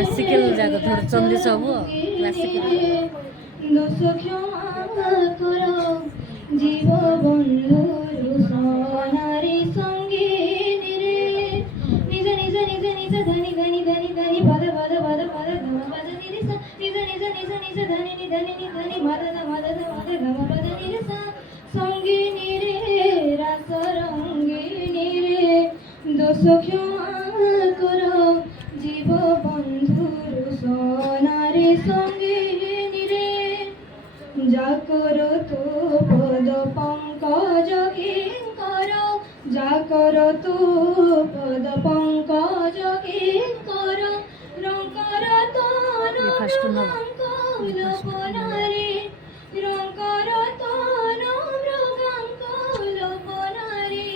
Classical ଯାକ ଧରୁଛନ୍ତି ସବୁ କ୍ଲାସିକାଲ। ଦୋଷ କ୍ଷମା କର জীব বন্ধুর সোনারি সঙ্গিনী রে নিজ নিজ নিজ নিজ ধনি ধনি ধনি ধনি পদ পদ পদ পদ গম পদ নিরে সা নিজ নিজ নিজ নিজ ধনি নি ধনি নি ধনি মদ মদ মদ গম পদ নিরে সা সঙ্গিনী রে রাস রঙ্গিনী রে দোষ ক্ষমা কর জীব বন্ধুর সোনারি সঙ্গিনী রে যাকর তো পদ পঙ্কজ কিঙ্কর যাকর তো পদ পঙ্কজ কিঙ্কর রঙ্কর তন মৃগাঙ্কুলপনারে রঙ্কর তন মৃগাঙ্কুলপনারে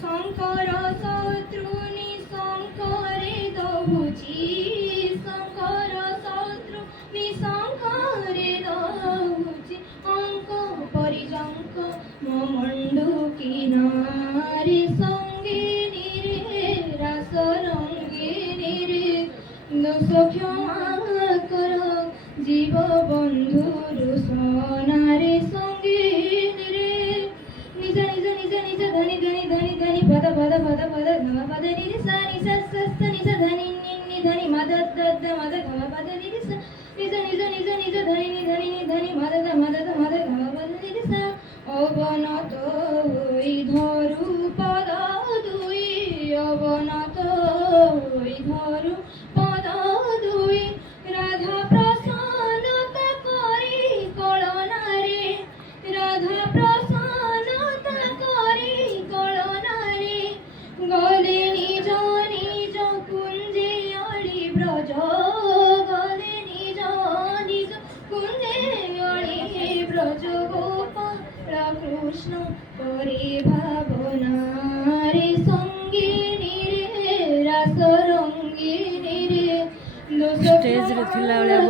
শঙ্কর শত্রুনি শঙ্করে দহুচি শঙ্কর শত্রুনি শঙ্করে দহুচি অঙ্ক পরিজঙ্ক মমণ্ডু কিনারে সঙ্গিনী রে রাস রঙ্গিনী রে দোষ ক্ষমা কর জীব বন্ধুর সোনারে সঙ্গিনী রে নিজ নিজ নিজ নিজ ধনি ধনি ধনি ধনি পদ পদ পদ পদ গম পদ নিরে সা নি সা সস্ত নিজ ধনি নি নি ধনি মদ দদ মদ গম পদ নিরে সা নিজ নিজ নিজ নিজ ধনি নি ধনি নি ধনি মদ মদ মদ গম পদ নিরে সা অবনত হই ধরু পদ দুই অবনত হই ধরু পদ দুই রাধা প্রসন্নতা করি কলনারে রাধা প্রসন্নতা করি কলনারে গলে নিজ নিজ কুঞ্জে অলি ব্রজ গলে নিজ নিজ কুঞ্জে অলি ব্রজ গোপাল কৃষ্ণ করে ভাবনারে সঙ্গিনী রে রাস রঙ্গিনী রে স্টেজ রে ଥିଲା ବେଳେ